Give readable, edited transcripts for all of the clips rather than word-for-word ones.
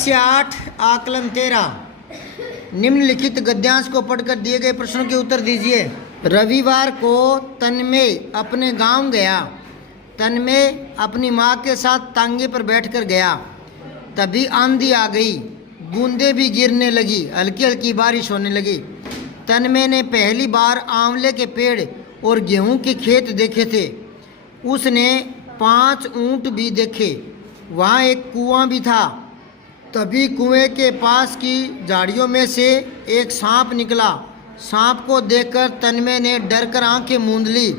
कक्षा 8 आकलन 13 निम्नलिखित गद्यांश को पढ़कर दिए गए प्रश्नों के उत्तर दीजिए। रविवार को तन्मय अपने गांव गया। तन्मय अपनी माँ के साथ तांगे पर बैठकर गया। तभी आंधी आ गई, बूंदें भी गिरने लगी, हल्की हल्की बारिश होने लगी। तन्मय ने पहली बार आंवले के पेड़ और गेहूं के खेत देखे थे। उसने 5 ऊंट भी देखे। वहाँ एक कुआं भी था। तभी कुएं के पास की झाड़ियों में से एक सांप निकला। सांप को देखकर तन्मय ने डरकर आंखें मूंद ली।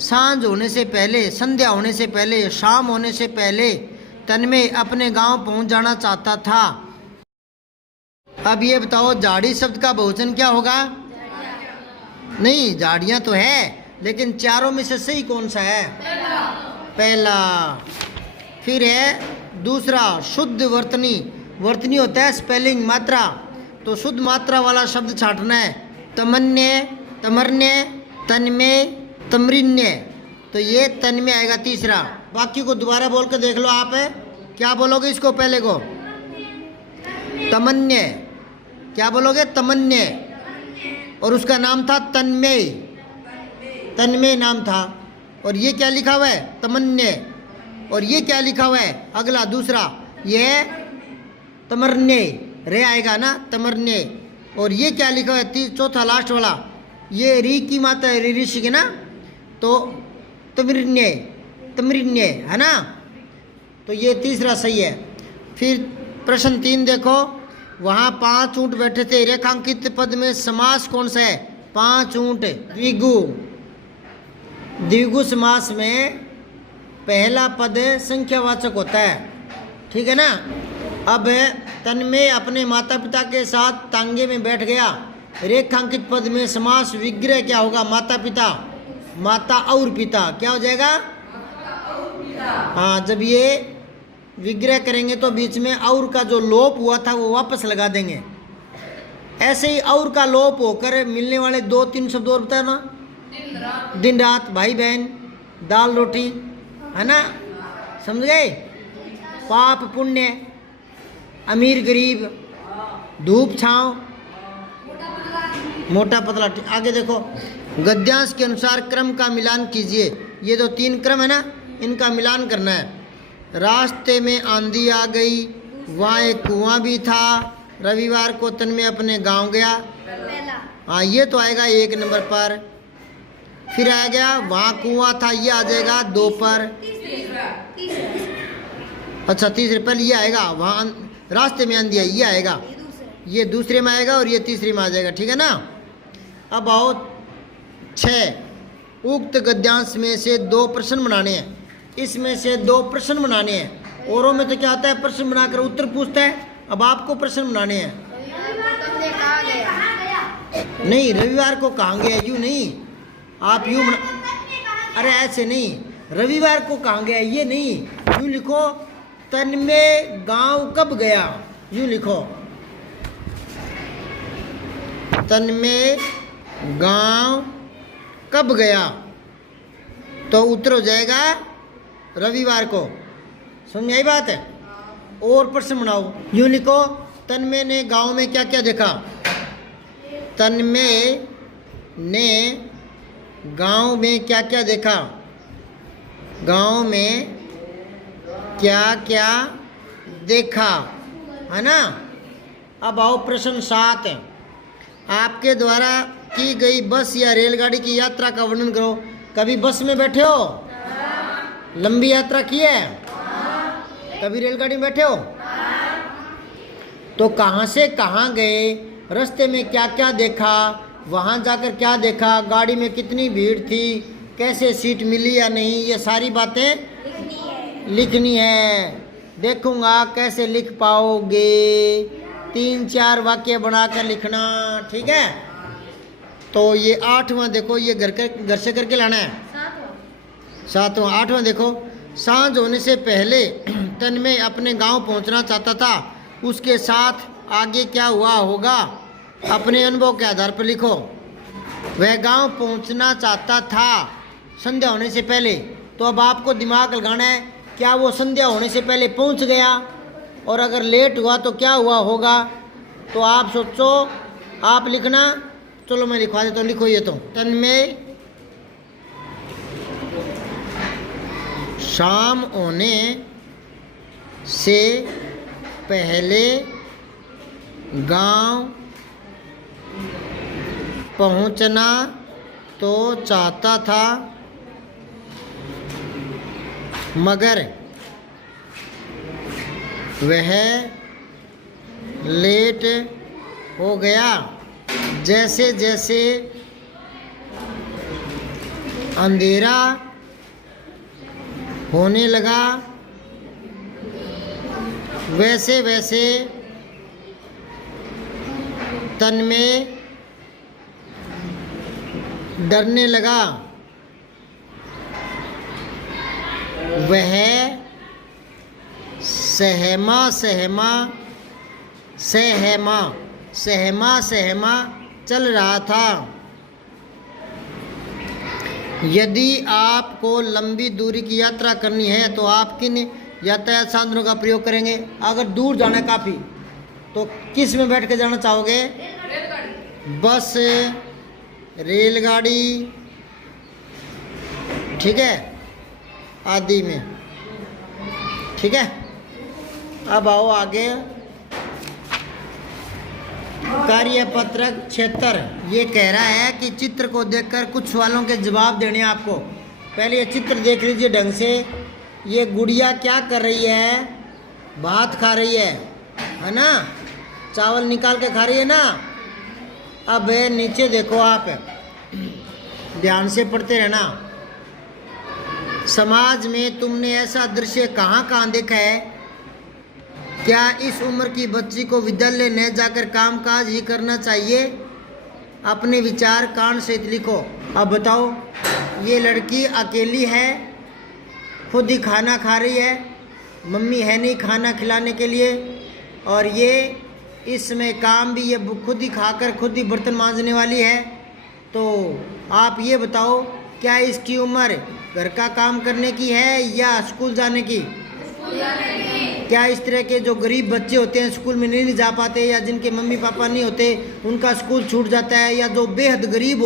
सांझ होने से पहले, संध्या होने से पहले, शाम होने से पहले तन्मय अपने गांव पहुंच जाना चाहता था। अब ये बताओ, झाड़ी शब्द का बहुवचन क्या होगा? नहीं, झाड़ियां तो है, लेकिन चारों में से सही कौन सा है? पहला। फिर है दूसरा, शुद्ध वर्तनी। वर्तनी होता है स्पेलिंग, मात्रा, तो शुद्ध मात्रा वाला शब्द छांटना है। तमन्य, तमरन्य, तन्मय, तमरिन्य, तो ये तन्मय आएगा तीसरा। बाकी को दोबारा बोल कर देख लो आप, है क्या बोलोगे इसको? पहले को तमन्य, क्या बोलोगे? तमन्य। और उसका नाम था तन्मय, तन्मय नाम था। और ये क्या लिखा हुआ है? तमन्य। और ये क्या लिखा हुआ है? अगला दूसरा, ये तमरन्य, रे आएगा ना, तमरन्य। और ये क्या लिखा हुआ है? चौथा लास्ट वाला, ये री की मात्रा है, ऋषि की ना, तो तमरिन्य, तमरिन्य है ना, तो ये तीसरा सही है। फिर प्रश्न 3 देखो, वहाँ 5 ऊंट बैठे थे। रेखांकित पद में समास कौन सा है? 5 ऊंट। द्विगु। द्विगु समास में पहला पद संख्यावाचक होता है, ठीक है ना। अब तन्मय अपने माता पिता के साथ तांगे में बैठ गया। रेखांकित पद में समास विग्रह क्या होगा? माता पिता, माता और पिता, क्या हो जाएगा? हाँ, जब ये विग्रह करेंगे तो बीच में और का जो लोप हुआ था वो वापस लगा देंगे। ऐसे ही और का लोप होकर मिलने वाले 2-3 शब्द और बताए ना, दिन रात, भाई बहन, दाल रोटी, है ना, समझ गए? पाप पुण्य, अमीर गरीब, धूप छांव, मोटा पतला। आगे देखो, गद्यांश के अनुसार क्रम का मिलान कीजिए। ये जो 3 क्रम है ना, इनका मिलान करना है। रास्ते में आंधी आ गई, वहाँ एक कुआं भी था। रविवार को तन्मय अपने गांव गया। हाँ, ये तो आएगा 1 नंबर पर। फिर आ गया वहाँ कुआं था, ये आ जाएगा 2 पर। अच्छा, तीसरे पर ये आएगा, वहाँ रास्ते में आंधी आई, ये आएगा, ये दूसरे में आएगा और ये तीसरे में आ जाएगा, ठीक है ना। अब आओ 6, उक्त गद्यांश में से 2 प्रश्न बनाने हैं। इसमें से 2 प्रश्न बनाने हैं। औरों में तो क्या होता है, प्रश्न बनाकर उत्तर पूछता है। अब आपको प्रश्न बनाने हैं। नहीं, रविवार को कहाँ गया, यूँ नहीं, आप यूँ अरे ऐसे नहीं, रविवार को कहाँ गया, ये नहीं, यूँ लिखो, तन्मय गांव कब गया, यूँ लिखो, तन्मय गांव कब गया, तो उत्तर हो जाएगा रविवार को। समझ में आई बात है? और प्रश्न बनाओ, यूँ लिखो, तन्मय ने गांव में क्या क्या देखा। तन्मय ने गांव में क्या क्या देखा, गांव में क्या क्या देखा, है ना। अब आओ प्रश्न 7, आपके द्वारा की गई बस या रेलगाड़ी की यात्रा का वर्णन करो। कभी बस में बैठे हो? लंबी यात्रा की है? कभी रेलगाड़ी में बैठे हो? तो कहाँ से कहाँ गए, रास्ते में क्या क्या देखा, वहाँ जाकर क्या देखा, गाड़ी में कितनी भीड़ थी, कैसे सीट मिली या नहीं, ये सारी बातें लिखनी है। देखूंगा कैसे लिख पाओगे, 3-4 वाक्य बनाकर लिखना, ठीक है। तो ये 8वां देखो, ये घर से करके लाना है। 7वां, 8वां देखो, सांझ होने से पहले तन्मय अपने गांव पहुंचना चाहता था। उसके साथ आगे क्या हुआ होगा, अपने अनुभव के आधार पर लिखो। वह गांव पहुंचना चाहता था संध्या होने से पहले। तो अब आपको दिमाग लगाना है, क्या वो संध्या होने से पहले पहुंच गया? और अगर लेट हुआ तो क्या हुआ होगा, तो आप सोचो, आप लिखना। चलो मैं लिखवा देता हूँ, लिखो ये तो। तन्मय शाम होने से पहले गांव पहुंचना तो चाहता था, मगर वह लेट हो गया। जैसे जैसे अंधेरा होने लगा, वैसे वैसे तन्मय डरने लगा। वह सहमा चल रहा था। यदि आपको लंबी दूरी की यात्रा करनी है तो आप किन यातायात साधनों का प्रयोग करेंगे? अगर दूर जाना है काफ़ी तो किस में बैठ के जाना चाहोगे? बस, रेलगाड़ी, ठीक है, आदि में। ठीक है, अब आओ आगे। कार्यपत्रक 76 ये कह रहा है कि चित्र को देखकर कुछ सवालों के जवाब देने हैं आपको। पहले ये चित्र देख लीजिए ढंग से। ये गुड़िया क्या कर रही है? भात खा रही है ना? चावल निकाल के खा रही है ना? अब नीचे देखो, आप ध्यान से पढ़ते रहना। समाज में तुमने ऐसा दृश्य कहाँ कहाँ देखा है? क्या इस उम्र की बच्ची को विद्यालय न जाकर कामकाज ही करना चाहिए? अपने विचार कान से लिखो। अब बताओ, ये लड़की अकेली है, खुद ही खाना खा रही है, मम्मी है नहीं खाना खिलाने के लिए, और ये इसमें काम भी ये खुद ही खाकर खुद ही बर्तन मांजने वाली है। तो आप ये बताओ, क्या इसकी उम्र घर का काम करने की है या स्कूल जाने की? क्या इस तरह के जो गरीब बच्चे होते हैं स्कूल में नहीं जा पाते, या जिनके मम्मी पापा नहीं होते उनका स्कूल छूट जाता है, या जो बेहद गरीब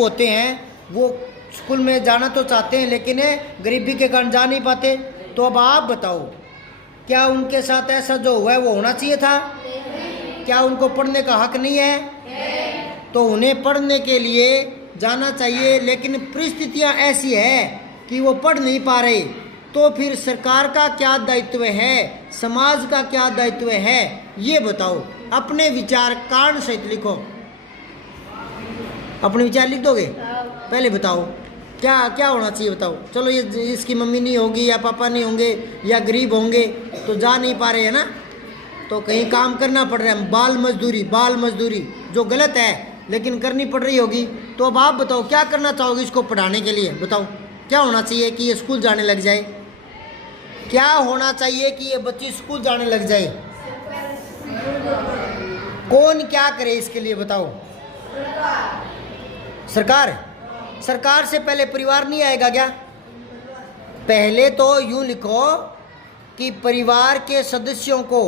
होते हैं वो स्कूल में जाना तो चाहते हैं लेकिन गरीबी के कारण जा नहीं पाते, तो अब आप बताओ, क्या उनके साथ ऐसा जो हुआ है वो होना चाहिए था? क्या उनको पढ़ने का हक नहीं है? तो उन्हें पढ़ने के लिए जाना चाहिए, लेकिन परिस्थितियां ऐसी है कि वो पढ़ नहीं पा रहे। तो फिर सरकार का क्या दायित्व है, समाज का क्या दायित्व है, ये बताओ। अपने विचार कान सहित लिखो। अपने विचार लिख दोगे? पहले बताओ क्या क्या होना चाहिए, बताओ। चलो, ये इसकी मम्मी नहीं होगी या पापा नहीं होंगे या गरीब होंगे तो जा नहीं पा रहे हैं ना, तो कहीं काम करना पड़ रहा है, बाल मजदूरी जो गलत है लेकिन करनी पड़ रही होगी। तो अब आप बताओ, क्या करना चाहोगे इसको पढ़ाने के लिए? बताओ, क्या होना चाहिए कि ये स्कूल जाने लग जाए? क्या होना चाहिए कि ये बच्ची स्कूल जाने लग जाए? कौन क्या करे इसके लिए, बताओ। सरकार से पहले परिवार नहीं आएगा क्या? पहले तो यूं लिखो कि परिवार के सदस्यों को,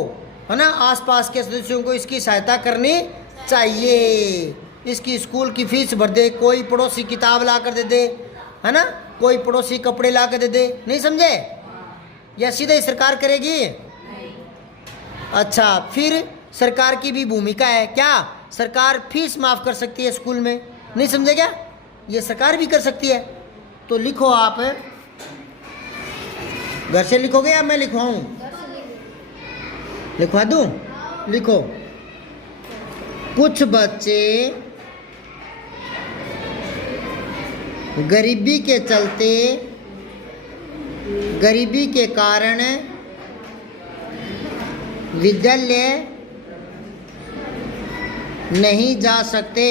है ना, आसपास के सदस्यों को इसकी सहायता करनी चाहिए। इसकी स्कूल की फीस भर दे, कोई पड़ोसी किताब ला कर दे दे, है ना, कोई पड़ोसी कपड़े ला कर दे दे। नहीं समझे? या सीधे ही सरकार करेगी? अच्छा, फिर सरकार की भी भूमिका है क्या? सरकार फीस माफ कर सकती है स्कूल में। नहीं समझे क्या? ये सरकार भी कर सकती है। तो लिखो, आप घर से लिखोगे या मैं लिखवाऊं? लिखवा दूं? लिखो, कुछ बच्चे गरीबी के कारण विद्यालय नहीं जा सकते।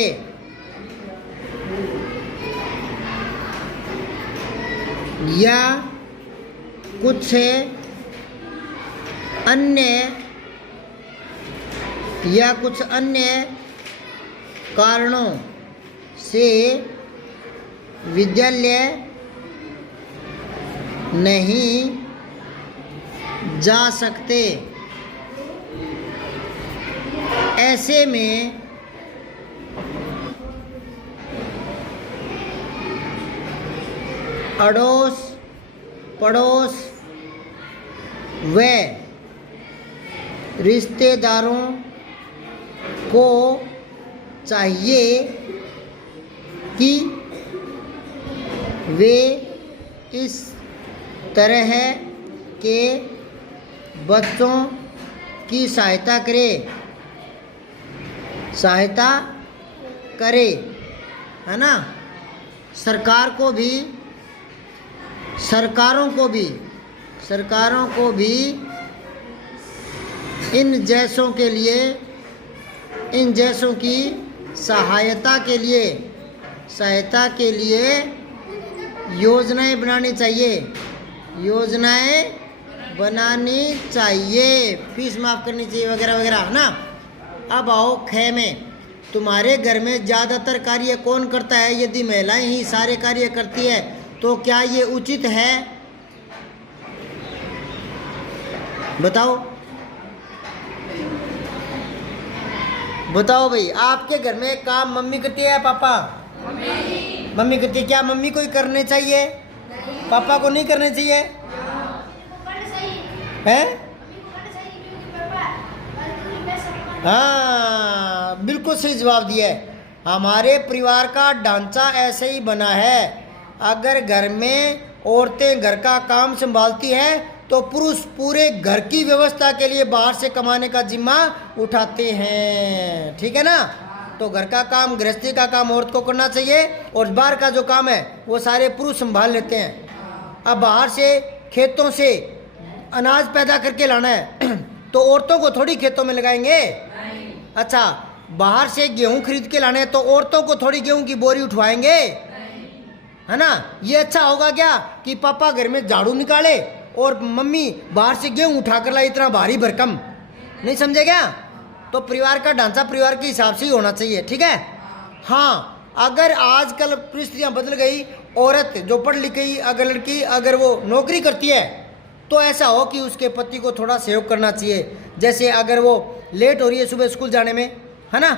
या कुछ अन्य कारणों से विद्यालय नहीं जा सकते। ऐसे में अड़ोस पड़ोस व रिश्तेदारों को चाहिए कि वे इस तरह के बच्चों की सहायता करे, है ना। सरकारों को भी इन जैसों की सहायता के लिए योजनाएं बनानी चाहिए, फीस माफ़ करनी चाहिए वगैरह वगैरह, है ना। अब आओ ख में, तुम्हारे घर में ज़्यादातर कार्य कौन करता है? यदि महिलाएं ही सारे कार्य करती है तो क्या ये उचित है? बताओ भाई, आपके घर में काम मम्मी करती है या पापा? मम्मी करती है। क्या मम्मी को ही करने चाहिए? पापा को नहीं करने चाहिए? हैं? हाँ, बिल्कुल सही जवाब दिया है। हमारे परिवार का ढांचा ऐसे ही बना है। अगर घर में औरतें घर का काम संभालती है तो पुरुष पूरे घर की व्यवस्था के लिए बाहर से कमाने का जिम्मा उठाते हैं, ठीक है ना। तो घर का काम, गृहस्थी का काम औरत को करना चाहिए और बाहर का जो काम है वो सारे पुरुष संभाल लेते हैं। अब बाहर से खेतों से अनाज पैदा करके लाना है तो औरतों को थोड़ी खेतों में लगाएंगे। अच्छा, बाहर से गेहूं खरीद के लाने हैं तो औरतों को थोड़ी गेहूं की बोरी उठवाएंगे, है ना। ये अच्छा होगा क्या कि पापा घर में झाड़ू निकाले और मम्मी बाहर से गेहूं उठा कर लाई, इतना भारी भरकम? नहीं समझे क्या? तो परिवार का ढांचा परिवार के हिसाब से ही होना चाहिए, ठीक है। हाँ, अगर आजकल परिस्थितियाँ बदल गई, औरत जो पढ़ लिख गई, अगर लड़की अगर वो नौकरी करती है तो ऐसा हो कि उसके पति को थोड़ा सहयोग करना चाहिए। जैसे अगर वो लेट हो रही है सुबह स्कूल जाने में, है ना,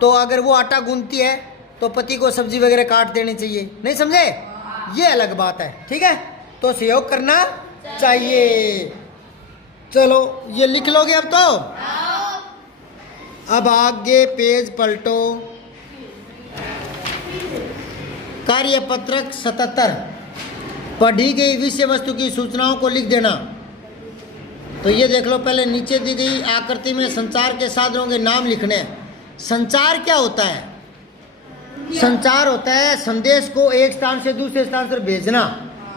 तो अगर वो आटा गूंथती है तो पति को सब्जी वगैरह काट देनी चाहिए। नहीं समझे? ये अलग बात है, ठीक है। तो सहयोग करना चाहिए। चलो ये लिख लोगे अब तो। अब आगे पेज पलटो। कार्यपत्रक 77, पढ़ी गई विषय वस्तु की सूचनाओं को लिख देना। तो ये देख लो, पहले नीचे दी गई आकृति में संचार के साधनों के नाम लिखने हैं। संचार क्या होता है? संचार होता है संदेश को एक स्थान से दूसरे स्थान पर भेजना।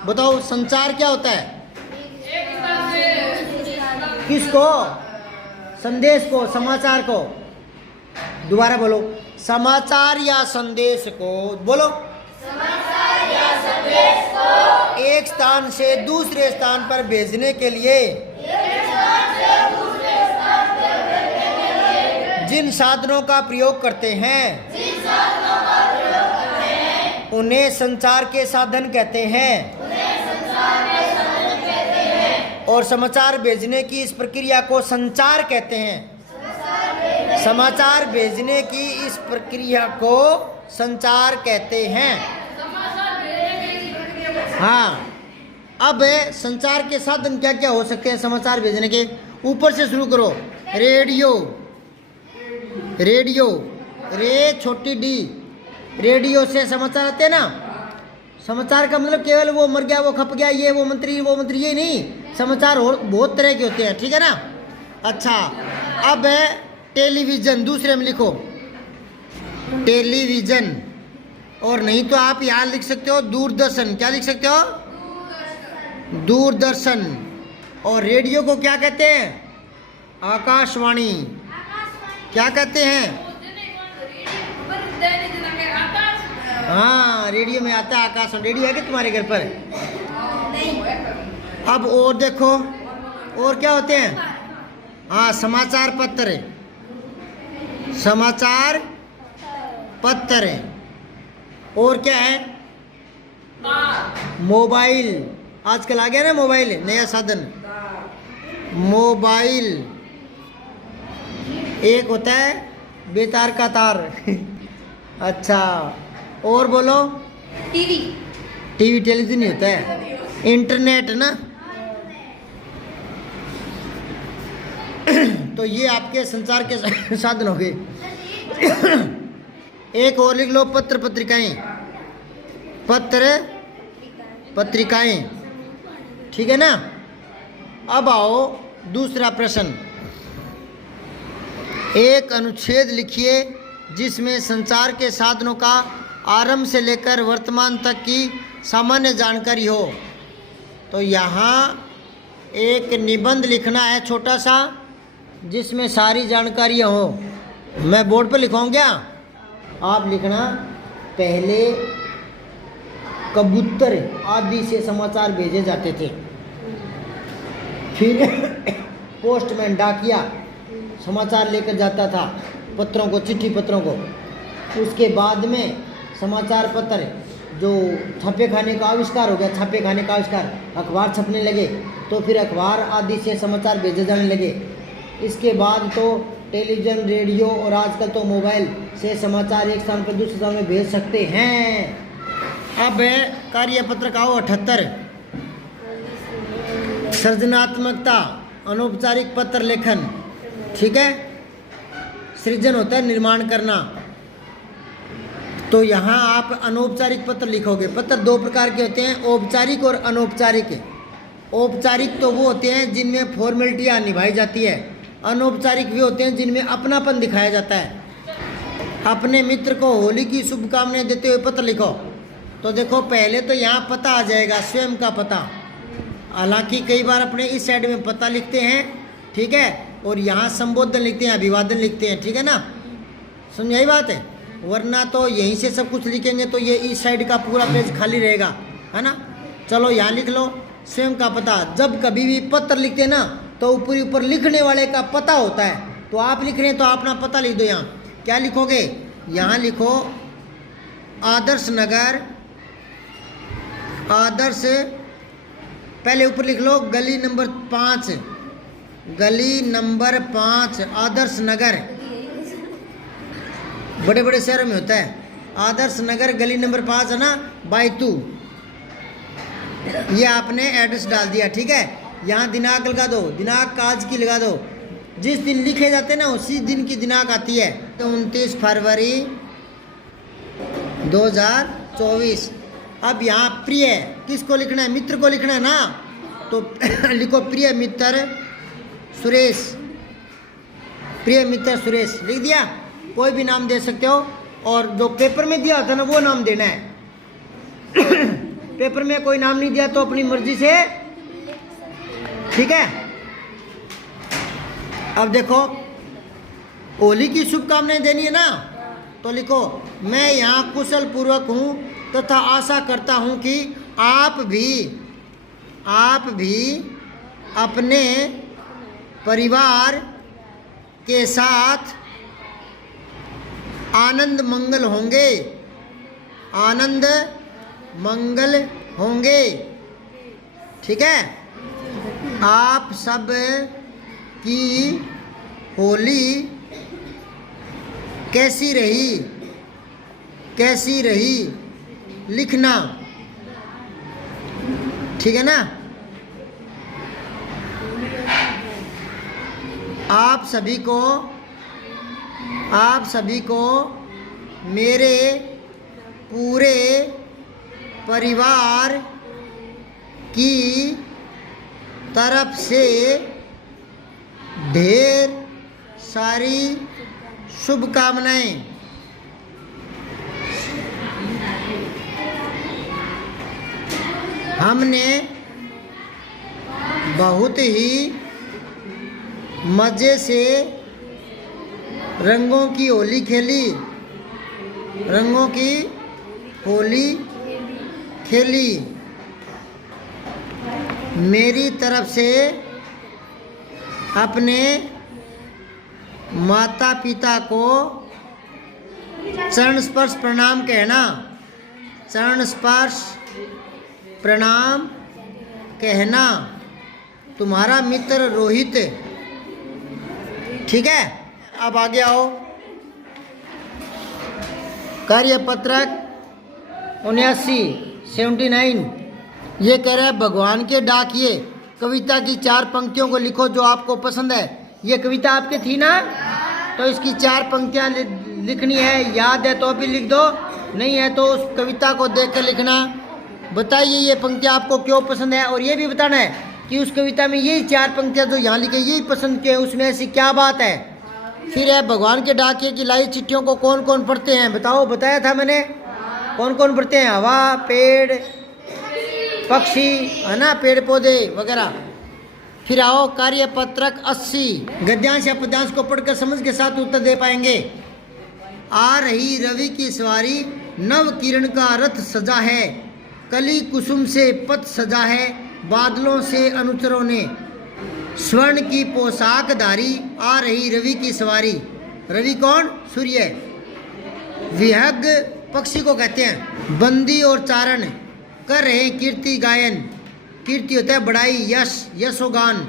बताओ संचार क्या होता है? किसको? संदेश को, समाचार को। दोबारा बोलो, समाचार या संदेश को। बोलो, समाचार या संदेश को एक स्थान से दूसरे स्थान पर भेजने के लिए जिन साधनों का प्रयोग करते हैं उन्हें संचार के साधन कहते हैं। और समाचार भेजने की इस प्रक्रिया को संचार कहते हैं। समाचार भेजने की इस प्रक्रिया को संचार कहते हैं। हाँ, अब संचार के साधन क्या क्या हो सकते हैं समाचार भेजने के? ऊपर से शुरू करो। रेडियो, रेडियो, रे छोटी डी, रेडियो से समाचार आते हैं ना। समाचार का मतलब केवल वो मर गया, वो खप गया, ये वो मंत्री, ये नहीं। समाचार बहुत तरह के होते हैं, ठीक है ना। अच्छा, अब है टेलीविज़न, दूसरे में लिखो टेलीविज़न। और नहीं तो आप यहाँ लिख सकते हो दूरदर्शन। क्या लिख सकते हो? दूरदर्शन। और रेडियो को क्या कहते हैं? आकाशवाणी। क्या कहते हैं? हाँ, रेडियो में आता है आकाशवाणी। रेडियो है क्या तुम्हारे घर पर? अब और देखो, और क्या होते हैं? हाँ, समाचार पत्र, समाचार पत्र। और क्या है? मोबाइल। आजकल आ गया ना मोबाइल, नया साधन। मोबाइल, एक होता है बेतार का तार। अच्छा, और बोलो। टीवी, टीवी टेलीविजन नहीं होता है, इंटरनेट ना। तो ये आपके संचार के साधन हो गए। एक और लिख लो, पत्र पत्रिकाएं, पत्र पत्रिकाएं, ठीक है ना। अब आओ दूसरा प्रश्न। एक अनुच्छेद लिखिए जिसमें संचार के साधनों का आरंभ से लेकर वर्तमान तक की सामान्य जानकारी हो। तो यहाँ एक निबंध लिखना है छोटा सा, जिसमें सारी जानकारियाँ हो। मैं बोर्ड पर लिखाऊँ क्या? आप लिखना, पहले कबूतर आदि से समाचार भेजे जाते थे, फिर पोस्टमैन डाकिया समाचार लेकर जाता था, पत्रों को, चिट्ठी पत्रों को। उसके बाद में समाचार पत्र, जो छापे खाने का आविष्कार हो गया, छापे खाने का आविष्कार, अखबार छपने लगे, तो फिर अखबार आदि से समाचार भेजे जाने लगे। इसके बाद तो टेलीविज़न, रेडियो और आजकल तो मोबाइल से समाचार एक स्थान पर दूसरे स्थान में भेज सकते हैं। अब है कार्यपत्र का 78, सृजनात्मकता, अनौपचारिक पत्र लेखन, ठीक है। सृजन होता है निर्माण करना। तो यहाँ आप अनौपचारिक पत्र लिखोगे। पत्र दो प्रकार के होते हैं, औपचारिक और अनौपचारिक। औपचारिक तो वो होते हैं जिनमें फॉर्मेलिटियाँ निभाई जाती है। अनौपचारिक भी होते हैं जिनमें अपनापन दिखाया जाता है। अपने मित्र को होली की शुभकामनाएं देते हुए पत्र लिखो। तो देखो, पहले तो यहाँ पता आ जाएगा, स्वयं का पता। हालांकि कई बार अपने इस साइड में पता लिखते हैं, ठीक है, और यहाँ संबोधन लिखते हैं, अभिवादन लिखते हैं, ठीक है ना। समझाई बात है? वरना तो यहीं से सब कुछ लिखेंगे तो ये इस साइड का पूरा पेज खाली रहेगा, है ना। चलो यहाँ लिख लो, स्वयं का पता। जब कभी भी पत्र लिखते हैं ना, तो ऊपर ऊपर लिखने वाले का पता होता है। तो आप लिख रहे हैं तो अपना पता लिख दो। यहाँ क्या लिखोगे? यहाँ लिखो आदर्श नगर, आदर्श, पहले ऊपर लिख लो गली नंबर 5, गली नंबर 5 आदर्श नगर। बड़े बड़े शहरों में होता है आदर्श नगर, गली नंबर 5 है ना, बायतू। ये आपने एड्रेस डाल दिया, ठीक है। यहाँ दिनांक लगा दो, दिनांक आज की लगा दो। जिस दिन लिखे जाते हैं ना, उसी दिन की दिनांक आती है। तो 29 फरवरी 2024। अब यहाँ प्रिय, किसको लिखना है? मित्र को लिखना है ना। तो लिखो प्रिय मित्र सुरेश, प्रिय मित्र सुरेश लिख दिया। कोई भी नाम दे सकते हो, और जो पेपर में दिया होता है ना, वो नाम देना है। पेपर में कोई नाम नहीं दिया तो अपनी मर्जी से, ठीक है। अब देखो, होली की शुभकामनाएं देनी है ना, तो लिखो, मैं यहाँ कुशल पूर्वक हूँ तथा आशा करता हूँ कि आप भी अपने परिवार के साथ आनंद मंगल होंगे, आनंद मंगल होंगे, ठीक है। आप सब की होली कैसी रही लिखना, ठीक है ना। आप सभी को मेरे पूरे परिवार की तरफ से ढेर सारी शुभकामनाएं। हमने बहुत ही मज़े से रंगों की होली खेली। मेरी तरफ से अपने माता पिता को चरण स्पर्श प्रणाम कहना, चरण स्पर्श प्रणाम कहना, तुम्हारा मित्र रोहित। ठीक है, अब आगे आओ। कार्यपत्रक 79 ये कह रहा है भगवान के डाकिए कविता की 4 पंक्तियों को लिखो जो आपको पसंद है। ये कविता आपके थी ना, तो इसकी 4 पंक्तियां लिखनी है। याद है तो भी लिख दो, नहीं है तो उस कविता को देखकर लिखना। बताइए ये पंक्तियां आपको क्यों पसंद है, और ये भी बताना है कि उस कविता में यही 4 पंक्तियां जो यहाँ लिखी यही पसंद क्यों है, उसमें ऐसी क्या बात है। फिर है भगवान के डाकिए की लाई चिट्ठियों को कौन कौन पढ़ते हैं, बताओ। बताया था मैंने, कौन कौन पढ़ते हैं। हवा, पेड़, पक्षी, है ना, पेड़ पौधे वगैरह। फिर आओ कार्यपत्रक 80 गद्यांश या पद्यांश को पढ़कर समझ के साथ उत्तर दे पाएंगे। आ रही रवि की सवारी, नव किरण का रथ सजा है, कली कुसुम से पथ सजा है, बादलों से अनुचरों ने स्वर्ण की पोशाक धारी, आ रही रवि की सवारी। रवि कौन, सूर्य। विहग पक्षी को कहते हैं। बंदी और चारण कर रहे कीर्ति गायन, कीर्ति होता है बड़ाई, यश, यशोगान।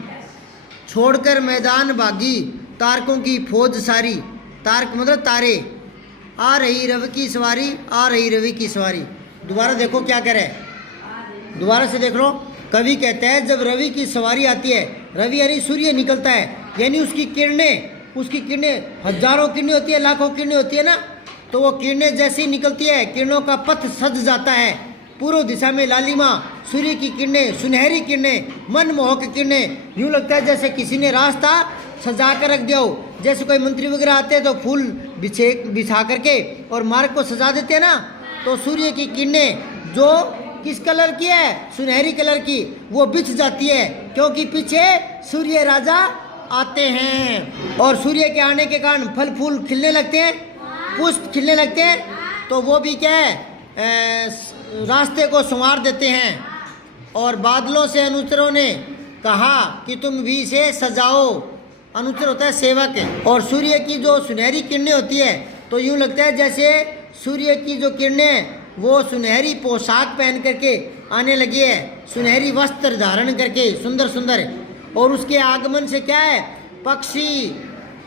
छोड़कर मैदान भागी, तारकों की फौज सारी, तारक मतलब तारे। आ रही रवि की सवारी, आ रही रवि की सवारी। दोबारा देखो क्या कह रहे हैं, दोबारा से देख लो। कवि कहता है जब रवि की सवारी आती है, रवि यानी सूर्य निकलता है, यानी उसकी किरणें हजारों किरणें होती है, लाखों किरणें होती है ना, तो वो किरणें जैसी ही निकलती है, किरणों का पथ सज जाता है। पूर्व दिशा में लालिमा, सूर्य की किरणें, सुनहरी किरणें, मनमोहक किरणें, यूँ लगता है जैसे किसी ने रास्ता सजा कर रख दिया हो। जैसे कोई मंत्री वगैरह आते हैं तो फूल बिछा करके और मार्ग को सजा देते हैं ना, तो सूर्य की किरणें जो किस कलर की है, सुनहरी कलर की, वो बिछ जाती है क्योंकि पीछे सूर्य राजा आते हैं। और सूर्य के आने के कारण फल फूल खिलने लगते हैं, पुष्प खिलने लगते हैं, तो वो भी क्या है, रास्ते को संवार देते हैं। और बादलों से अनुचरों ने कहा कि तुम भी इसे सजाओ। अनुचर होता है सेवक। और सूर्य की जो सुनहरी किरणें होती है तो यूँ लगता है जैसे सूर्य की जो किरणें वो सुनहरी पोशाक पहन करके आने लगी है, सुनहरी वस्त्र धारण करके, सुंदर सुंदर। और उसके आगमन से क्या है, पक्षी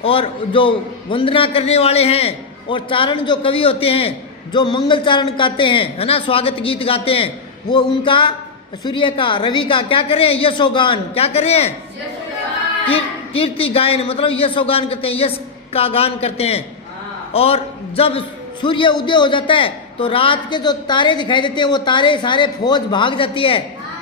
और जो वंदना करने वाले हैं और चारण जो कवि होते हैं जो मंगल चारण गाते हैं, है ना, स्वागत गीत गाते हैं, वो उनका सूर्य का, रवि का क्या कर रहे हैं, यशोगान। क्या कर रहे हैं, कीर्ति गायन, मतलब यशोगान करते हैं, यश का गान करते हैं। और जब सूर्य उदय हो जाता है तो रात के जो तारे दिखाई देते हैं वो तारे सारे फौज भाग जाती है,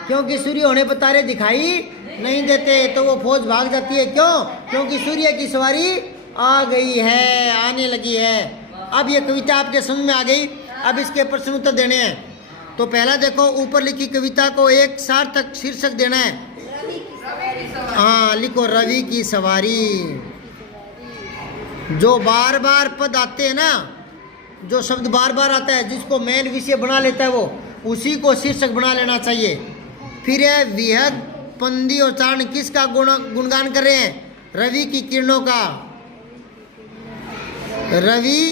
क्योंकि सूर्य होने पर तारे दिखाई नहीं देते, तो वो फौज भाग जाती है। क्यों, क्योंकि सूर्य की सवारी आ गई है, आने लगी है। अब ये कविता आपके समझ में आ गई। अब इसके प्रश्न उत्तर देने हैं। तो पहला देखो, ऊपर लिखी कविता को एक सार्थक शीर्षक देना है। हाँ, लिखो रवि की सवारी। जो बार बार पद आते हैं ना, जो शब्द बार बार आता है, जिसको मेन विषय बना लेता है वो, उसी को शीर्षक बना लेना चाहिए। फिर है विहग, पंदी और चारण किसका गुणगान कर रहे हैं, रवि की किरणों का। रवि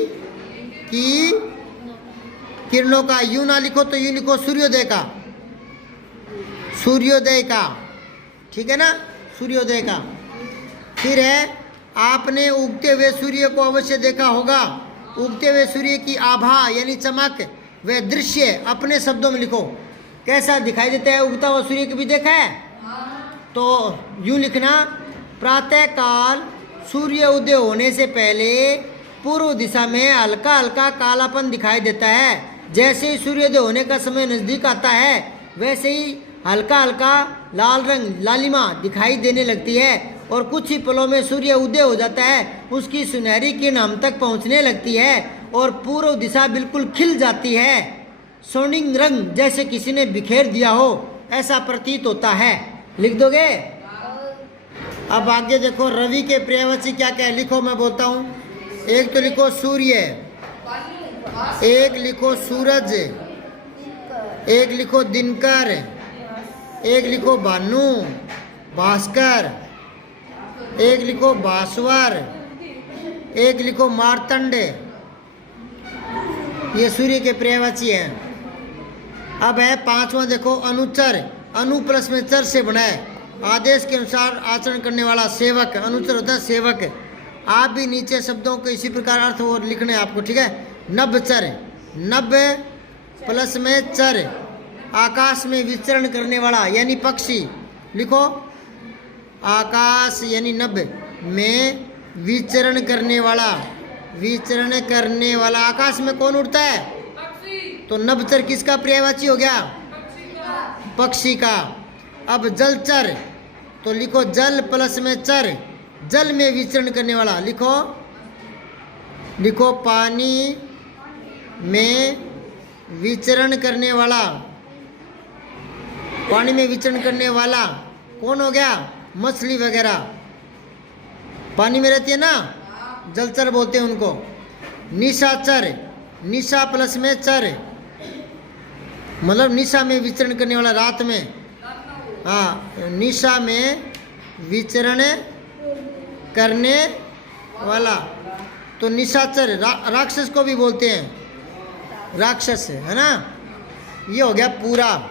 की किरणों का, यूं ना लिखो तो यूं लिखो सूर्योदय का, सूर्योदय का, ठीक है ना, सूर्योदय का। फिर है आपने उगते हुए सूर्य को अवश्य देखा होगा। उगते हुए सूर्य की आभा यानी चमक व दृश्य अपने शब्दों में लिखो, कैसा दिखाई देता है उगता हुआ सूर्य, कभी देखा है? तो यूं लिखना, प्रातः काल सूर्य उदय होने से पहले पूर्व दिशा में हल्का हल्का कालापन दिखाई देता है। जैसे ही सूर्योदय होने का समय नजदीक आता है वैसे ही हल्का हल्का लाल रंग, लालिमा दिखाई देने लगती है, और कुछ ही पलों में सूर्य उदय हो जाता है। उसकी सुनहरी किरण हम तक पहुंचने लगती है और पूर्व दिशा बिल्कुल खिल जाती है। स्वर्णिम रंग जैसे किसी ने बिखेर दिया हो, ऐसा प्रतीत होता है। लिख दोगे? अब आगे देखो, रवि के पर्यायवाची क्या क्या है, लिखो, मैं बोलता हूँ। एक तो लिखो सूर्य, एक लिखो सूरज, एक लिखो दिनकर, एक लिखो भानु, भास्कर, एक लिखो भास्वर, एक लिखो मार्तंड। ये सूर्य के पर्यायवाची हैं। अब है पांचवा, देखो अनुचर, अनु प्लस में चर से बना है। आदेश के अनुसार आचरण करने वाला सेवक, अनुचर होता है सेवक। आप भी नीचे शब्दों के इसी प्रकार अर्थ और लिखने हैं आपको, ठीक है। नभचर, नभ प्लस में चर, आकाश में विचरण करने वाला यानी पक्षी। लिखो आकाश यानी नभ में विचरण करने वाला, विचरण करने वाला। आकाश में कौन उड़ता है? तो नभचर किसका पर्यायवाची हो गया? पक्षी का। अब जलचर, तो लिखो जल प्लस में चर, जल में विचरण करने वाला। लिखो लिखो पानी में विचरण करने वाला, पानी में विचरण करने वाला कौन हो गया? मछली वगैरह पानी में रहती है ना, जलचर बोलते हैं उनको। निशाचर, निशा प्लस में चर, मतलब निशा में विचरण करने वाला, रात में। हाँ, निशा में विचरण करने वाला, तो निशाचर राक्षस को भी बोलते हैं, राक्षस, है ना। ये हो गया पूरा।